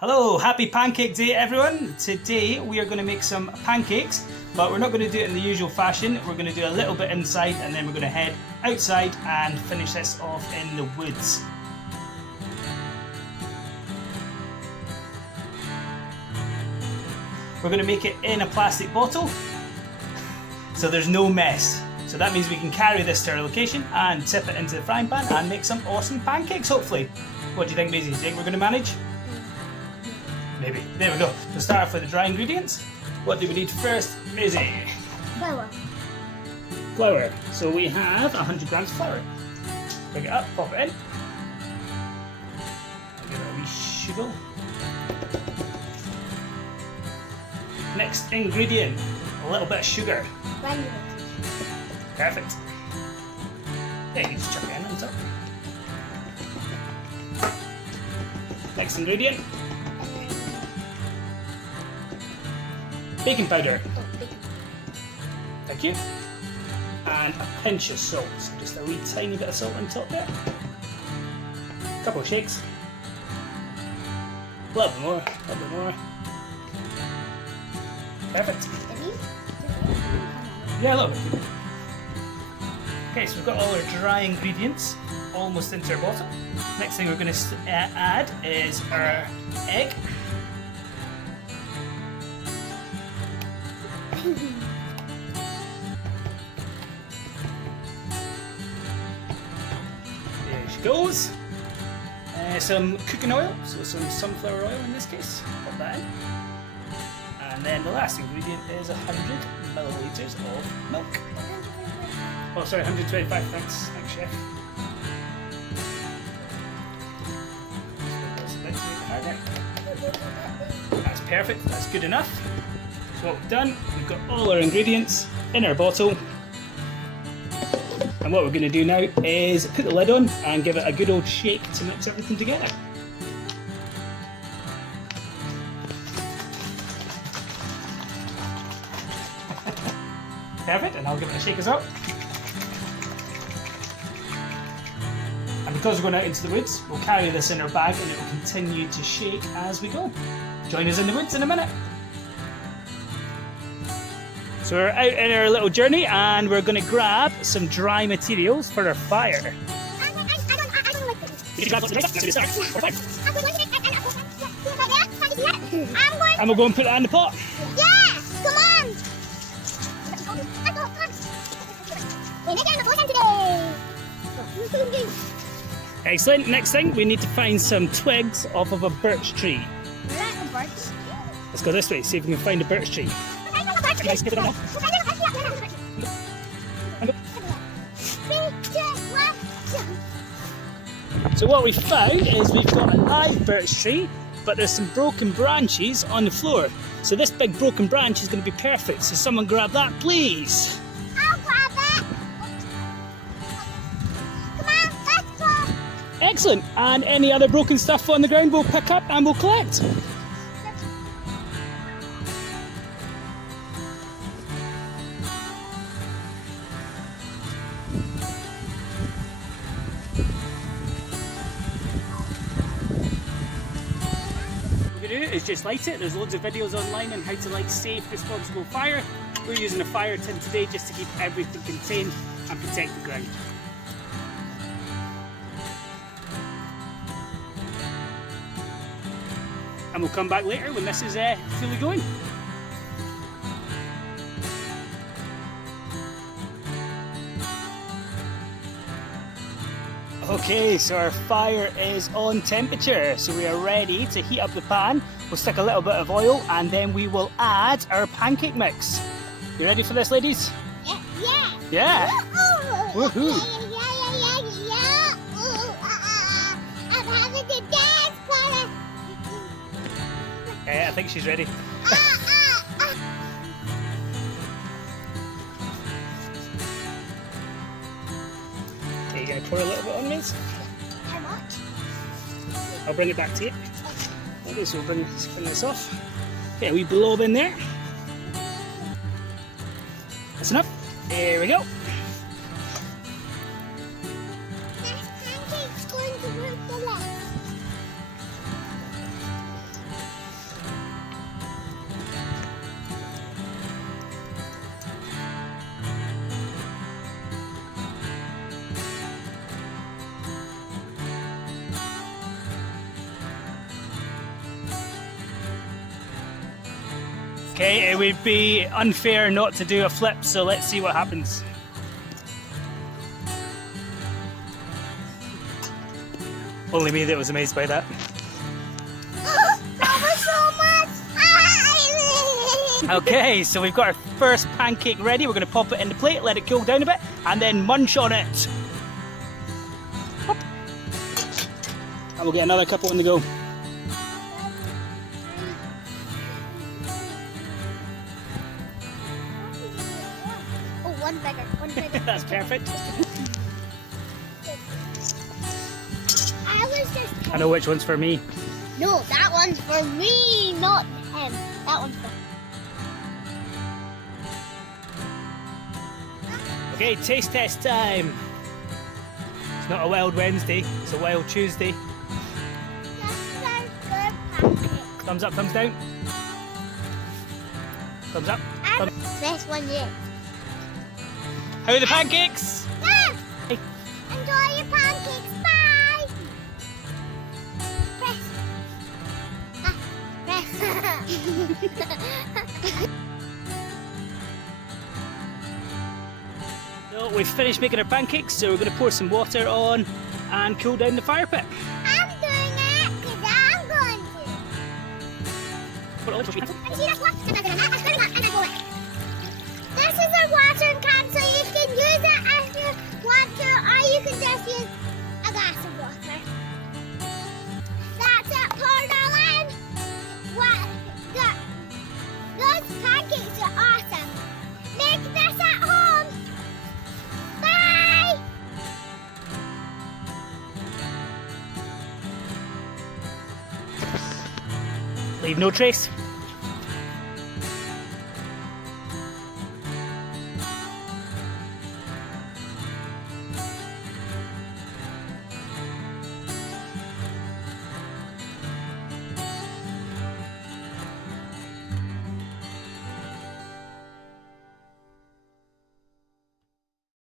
Hello, happy Pancake Day everyone. Today we are going to make some pancakes, but we're not going to do it in the usual fashion. We're going to do a little bit inside and then we're going to head outside and finish this off in the woods. We're going to make it in a plastic bottle, so there's no mess. So that means we can carry this to our location and tip it into the frying pan and make some awesome pancakes, hopefully. What do you think, Maisie? Do you think we're going to manage? Maybe. There we go. We'll start off with the dry ingredients. What do we need first, Maisie? Flour. Flour. So we have 100 grams of flour. Pick it up, pop it in. Give it a wee sugar. Next ingredient, a little bit of sugar. Granulated. Perfect. Yeah, you just chuck it in on top. Next ingredient, baking powder. Thank you. And a pinch of salt. So just a wee tiny bit of salt on top there. A couple of shakes. A little bit more, a little bit more. Perfect. Yeah, a little bit. Okay, so we've got all our dry ingredients almost into our bottle. Next thing we're going to add is our egg. There she goes. Some cooking oil, so some sunflower oil in this case. Pop that in. And then the last ingredient is 100 milliliters of milk. Oh, sorry, 125. Thanks, chef. That's perfect. That's good enough. So what we've done, we've got all our ingredients in our bottle. And what we're going to do now is put the lid on and give it a good old shake to mix everything together. Perfect, and I'll give it a shake as well. And because we're going out into the woods, we'll carry this in our bag and it will continue to shake as we go. Join us in the woods in a minute. So we're out in our little journey and we're going to grab some dry materials for our fire. And we'll go and put that in the pot. Yeah, come on. Excellent. Next thing, we need to find some twigs off of a birch tree. Let's go this way, see if we can find a birch tree. So what we found is we've got a live birch tree, but there's some broken branches on the floor. So this big broken branch is going to be perfect. So someone grab that, please. I'll grab it. Come on, let's go. Excellent. And any other broken stuff on the ground we'll pick up and we'll collect. Is just light it. There's loads of videos online on how to light safe, responsible fire. We're using a fire tin today just to keep everything contained and protect the ground. And we'll come back later when this is fully going. Okay, so our fire is on temperature, so we are ready to heat up the pan. We'll stick a little bit of oil and then we will add our pancake mix. You ready for this, ladies? Yeah. Yeah. Yeah. Woohoo. I'm having the dance party. Yeah, I think she's ready. Okay, you're going to pour a little bit on, Miss? How much? I'll bring it back to you. Okay, so we'll bring this off. Okay, we blob in there. That's enough. There we go. This pancake's going to work the left. Okay, it would be unfair not to do a flip, so let's see what happens. Only me that was amazed by that. That was so much. Okay, so we've got our first pancake ready. We're going to pop it in the plate, let it cool down a bit, and then munch on it. Hop. And we'll get another couple in the go. Oh, one bigger, one bigger. That's perfect. I was just. I know which one's for me. No, that one's for me, not him. That one's for. Okay, taste test time. It's not a wild Wednesday, it's a wild Tuesday. Just a good pancake. Thumbs up, thumbs down. Thumbs up. And best one yet. How are the pancakes? Good. Hey. Enjoy your pancakes. Bye. Press. So we've finished making our pancakes, so we're going to pour some water on and cool down the fire pit. I'm doing it because I'm going to. See, that's what? This is a watering can, so you can use it as your water, or you can just use a glass of water. That's it, pour it all in. Those pancakes are awesome. Make this at home. Bye. Leave no trace.